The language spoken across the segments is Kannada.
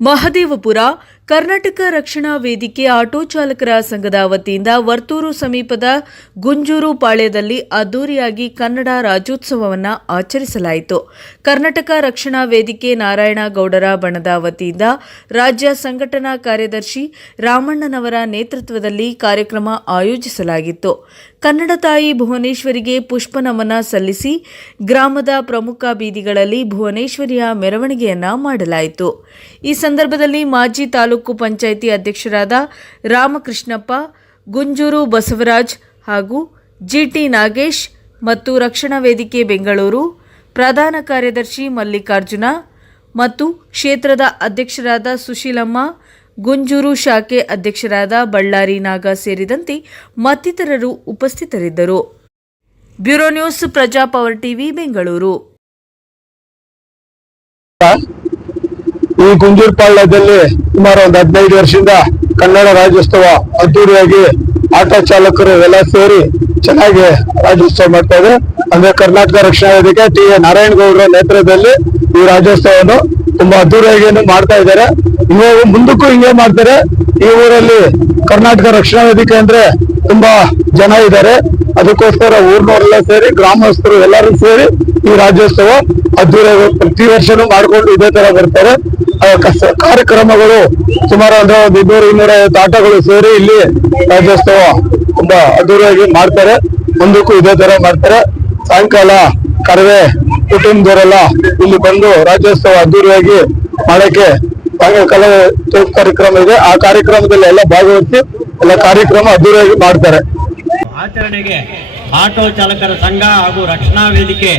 ಮಹದೇವಪುರ, ಕರ್ನಾಟಕ ರಕ್ಷಣಾ ವೇದಿಕೆ ಆಟೋ ಚಾಲಕರ ಸಂಘದ ವತಿಯಿಂದ ವರ್ತೂರು ಸಮೀಪದ ಗುಂಜೂರು ಪಾಳ್ಯದಲ್ಲಿ ಅದ್ದೂರಿಯಾಗಿ ಕನ್ನಡ ರಾಜ್ಯೋತ್ಸವವನ್ನು ಆಚರಿಸಲಾಯಿತು. ಕರ್ನಾಟಕ ರಕ್ಷಣಾ ವೇದಿಕೆ ನಾರಾಯಣಗೌಡರ ಬಣದ ವತಿಯಿಂದ ರಾಜ್ಯ ಸಂಘಟನಾ ಕಾರ್ಯದರ್ಶಿ ರಾಮಣ್ಣನವರ ನೇತೃತ್ವದಲ್ಲಿ ಕಾರ್ಯಕ್ರಮ ಆಯೋಜಿಸಲಾಗಿತ್ತು. ಕನ್ನಡ ತಾಯಿ ಭುವನೇಶ್ವರಿಗೆ ಪುಷ್ಪ ನಮನ ಸಲ್ಲಿಸಿ ಗ್ರಾಮದ ಪ್ರಮುಖ ಬೀದಿಗಳಲ್ಲಿ ಭುವನೇಶ್ವರಿಯ ಮೆರವಣಿಗೆಯನ್ನ ಮಾಡಲಾಯಿತು. ಈ ಸಂದರ್ಭದಲ್ಲಿ ಮಾಜಿ ತಾಲೂಕು ಪಂಚಾಯಿತಿ ಅಧ್ಯಕ್ಷರಾದ ರಾಮಕೃಷ್ಣಪ್ಪ, ಗುಂಜೂರು ಬಸವರಾಜ್ ಹಾಗೂ ಜಿಟಿ ನಾಗೇಶ್ ಮತ್ತು ರಕ್ಷಣಾ ವೇದಿಕೆ ಬೆಂಗಳೂರು, ಪ್ರಧಾನ ಕಾರ್ಯದರ್ಶಿ ಮಲ್ಲಿಕಾರ್ಜುನ ಮತ್ತು ಕ್ಷೇತ್ರದ ಅಧ್ಯಕ್ಷರಾದ ಸುಶೀಲಮ್ಮ ಗುಂಜೂರು ಶಾಖೆ ಅಧ್ಯಕ್ಷರಾದ ಬಳ್ಳಾರಿ ನಾಗ ಸೇರಿದಂತೆ ಮತ್ತಿತರರು ಉಪಸ್ಥಿತರಿದ್ದರು. Bureau news Praja power TV Bengaluru. ಈ ಗುಂಜೂರು ಪಾಳ್ಯದಲ್ಲಿ ಸುಮಾರು ಒಂದು ಹದಿನೈದು ವರ್ಷದಿಂದ ಕನ್ನಡ ರಾಜ್ಯೋತ್ಸವ ಅದ್ದೂರಿಯಾಗಿ ಆಟೋ ಚಾಲಕರು ಎಲ್ಲ ಸೇರಿ ಚೆನ್ನಾಗಿ ರಾಜ್ಯೋತ್ಸವ ಮಾಡ್ತಾ ಇದೆ ಅಂದ್ರೆ ಕರ್ನಾಟಕ ರಕ್ಷಣಾ ವೇದಿಕೆ ಟಿ ಎ ನಾರಾಯಣಗೌಡರ ನೇತೃತ್ವದಲ್ಲಿ ಈ ರಾಜ್ಯೋತ್ಸವವನ್ನು ತುಂಬಾ ಅದ್ದೂರಿಯಾಗಿ ಮಾಡ್ತಾ ಇದ್ದಾರೆ. ಇವಾಗ ಮುಂದಕ್ಕೂ ಹಿಂಗೆ ಮಾಡ್ತಾರೆ. ಈ ಊರಲ್ಲಿ ಕರ್ನಾಟಕ ರಕ್ಷಣಾ ವೇದಿಕೆ ಅಂದ್ರೆ ತುಂಬಾ ಜನ ಇದ್ದಾರೆ. ಅದಕ್ಕೋಸ್ಕರ ಊರ್ನವರೆಲ್ಲ ಸೇರಿ, ಗ್ರಾಮಸ್ಥರು ಎಲ್ಲರೂ ಸೇರಿ ಈ ರಾಜ್ಯೋತ್ಸವ ಅದ್ದೂರಿಯಾಗಿ ಪ್ರತಿ ವರ್ಷನೂ ಮಾಡ್ಕೊಂಡು ಇದೇ ತರ ಬರ್ತಾರೆ. ಕಾರ್ಯಕ್ರಮಗಳು ಸುಮಾರು ಅಂದ್ರೆ ಒಂದು ಇನ್ನೂರು, ಇನ್ನೂರ ಆಟಗಳು ಸೇರಿ ಇಲ್ಲಿ ರಾಜ್ಯೋತ್ಸವ ತುಂಬಾ ಅದ್ದೂರಿಯಾಗಿ ಮಾಡ್ತಾರೆ. ಮುಂದಕ್ಕೂ ಇದೇ ತರ ಮಾಡ್ತಾರೆ. ಸಾಯಂಕಾಲ ಕರವೇ ಕುಟುಂಬದವರೆಲ್ಲ ಇಲ್ಲಿ ಬಂದು ರಾಜ್ಯೋತ್ಸವ ಅದ್ದೂರಿಯಾಗಿ ಮಾಡಕ್ಕೆ ಕಾರ್ಯಕ್ರಮ ಇದೆ. ಆ ಕಾರ್ಯಕ್ರಮದಲ್ಲಿ ಎಲ್ಲ ಭಾಗವಹಿಸಿ ಎಲ್ಲ ಕಾರ್ಯಕ್ರಮ ಅದ್ದೂರಿಯಾಗಿ ಮಾಡ್ತಾರೆ. ಆಚರಣೆಗೆ ಆಟೋ ಚಾಲಕರ ಸಂಘ ಹಾಗೂ ರಕ್ಷಣಾ ವೇದಿಕೆ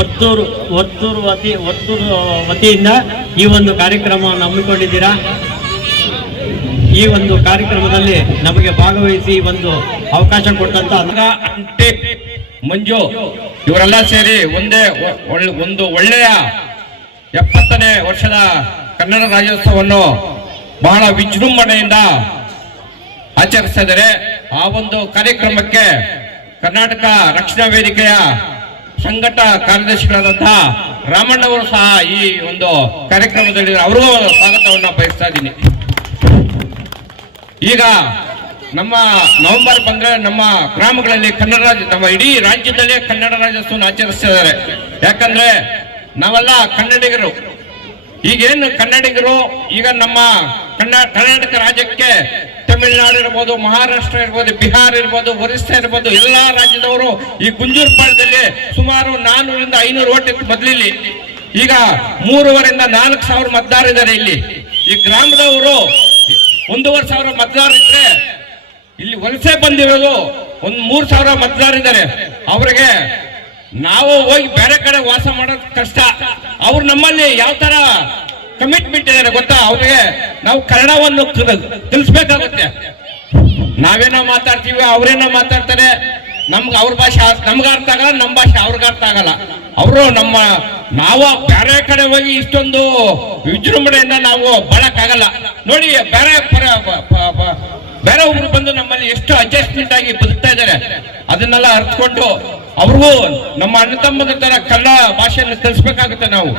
ಒತ್ತೂರು ಒತ್ತೂರು ವತಿ, ಒತ್ತೂರು ವತಿಯಿಂದ ಈ ಒಂದು ಕಾರ್ಯಕ್ರಮವನ್ನು ಹಮ್ಮಿಕೊಂಡಿದ್ದೀರಾ? ಈ ಒಂದು ಕಾರ್ಯಕ್ರಮದಲ್ಲಿ ನಮಗೆ ಭಾಗವಹಿಸಿ ಒಂದು ಅವಕಾಶ ಕೊಟ್ಟಂತ ಮಂಜು, ಇವರೆಲ್ಲ ಸೇರಿ ಒಂದೇ ಒಂದು ಒಳ್ಳೆಯ ಎಪ್ಪತ್ತನೇ ವರ್ಷದ ಕನ್ನಡ ರಾಜ್ಯೋತ್ಸವವನ್ನು ಬಹಳ ವಿಜೃಂಭಣೆಯಿಂದ ಆಚರಿಸಿದರೆ ಆ ಒಂದು ಕಾರ್ಯಕ್ರಮಕ್ಕೆ ಕರ್ನಾಟಕ ರಕ್ಷಣಾ ವೇದಿಕೆಯ ಸಂಘಟ ಕಾರ್ಯದರ್ಶಿಗಳಾದಂತಹ ರಾಮಣ್ಣವರು ಸಹ ಈ ಒಂದು ಕಾರ್ಯಕ್ರಮದಲ್ಲಿ ಅವರಿಗೂ ಸ್ವಾಗತವನ್ನು ಬಯಸ್ತಾ ಇದ್ದೀನಿ. ಈಗ ನಮ್ಮ ನವೆಂಬರ್ ಬಂದ್ರೆ ನಮ್ಮ ಗ್ರಾಮಗಳಲ್ಲಿ ಕನ್ನಡ ರಾಜ್ಯ, ನಮ್ಮ ಇಡೀ ರಾಜ್ಯದಲ್ಲೇ ಕನ್ನಡ ರಾಜ್ಯೋತ್ಸವ ಆಚರಿಸ್ತಿದ್ದಾರೆ. ಯಾಕಂದ್ರೆ ನಾವೆಲ್ಲ ಕನ್ನಡಿಗರು. ಈಗೇನು ಕನ್ನಡಿಗರು, ಈಗ ನಮ್ಮ ಕನ್ನಡ ಕರ್ನಾಟಕ ರಾಜ್ಯಕ್ಕೆ ತಮಿಳುನಾಡು ಇರ್ಬೋದು, ಮಹಾರಾಷ್ಟ್ರ ಇರ್ಬೋದು, ಬಿಹಾರ ಇರ್ಬೋದು, ಒರಿಸ್ಸಾ ಇರ್ಬೋದು, ಎಲ್ಲಾ ರಾಜ್ಯದವರು ಈ ಗುಂಜೂರು ಪಾಳ್ಯದಲ್ಲಿ ಸುಮಾರು ನಾನೂರಿಂದ ಐನೂರು ಓಟ್ ಮೊದಲಿಲ್ಲಿ. ಈಗ ಮೂರುವರೆಯಿಂದ ನಾಲ್ಕು ಸಾವಿರ ಮತದಾರ ಇದ್ದಾರೆ ಇಲ್ಲಿ. ಈ ಗ್ರಾಮದವರು ಒಂದೂವರೆ ಸಾವಿರ ಮತದಾರ ಇದ್ರೆ ಇಲ್ಲಿ ವಲಸೆ ಬಂದಿರೋದು ಒಂದ್ ಮೂರ್ ಸಾವಿರ ಮತದಾರ ಇದ್ದಾರೆ. ಅವರಿಗೆ ನಾವು ಹೋಗಿ ಬೇರೆ ಕಡೆ ವಾಸ ಮಾಡೋದು ಕಷ್ಟ. ಅವ್ರು ನಮ್ಮಲ್ಲಿ ಯಾವ ತರ ಕಮಿಟ್ಮೆಂಟ್ ಇದ್ದಾರೆ ಗೊತ್ತಾ? ಅವ್ರಿಗೆ ನಾವು ಕನ್ನಡವನ್ನು ತಿಳಿಸ್ಬೇಕಾಗುತ್ತೆ ನಾವೇನೋ ಮಾತಾಡ್ತೀವಿ, ಅವರೇನೋ ಮಾತಾಡ್ತಾರೆ. ನಮ್ಗೆ ಅವ್ರ ಭಾಷೆ ನಮ್ಗೆ ಅರ್ಥ ಆಗಲ್ಲ ನಮ್ಮ ಭಾಷೆ ಅವ್ರಿಗೆ ಅರ್ಥ ಆಗಲ್ಲ. ಅವರು ನಮ್ಮ, ನಾವು ಬೇರೆ ಕಡೆ ಹೋಗಿ ಇಷ್ಟೊಂದು ವಿಜೃಂಭಣೆಯಿಂದ ನಾವು ಬಾಳಕ್ಕಾಗಲ್ಲ ನೋಡಿ, ಬೇರೆ ಬೇರೆ ಒಬ್ರು ಬಂದು ನಮ್ಮಲ್ಲಿ ಎಷ್ಟು ಅಡ್ಜಸ್ಟ್ಮೆಂಟ್ ಆಗಿ ಬದುಕ್ತಾ ಇದ್ದಾರೆ, ಅದನ್ನೆಲ್ಲ ಅರ್ಥಕೊಂಡು ಅವ್ರಿಗೂ ನಮ್ಮ ಅಣ್ಣ ತಮ್ಮದ ತರ ಕನ್ನಡ ಭಾಷೆಯನ್ನು ಕಲಿಸ್ಬೇಕಾಗುತ್ತೆ ನಾವು.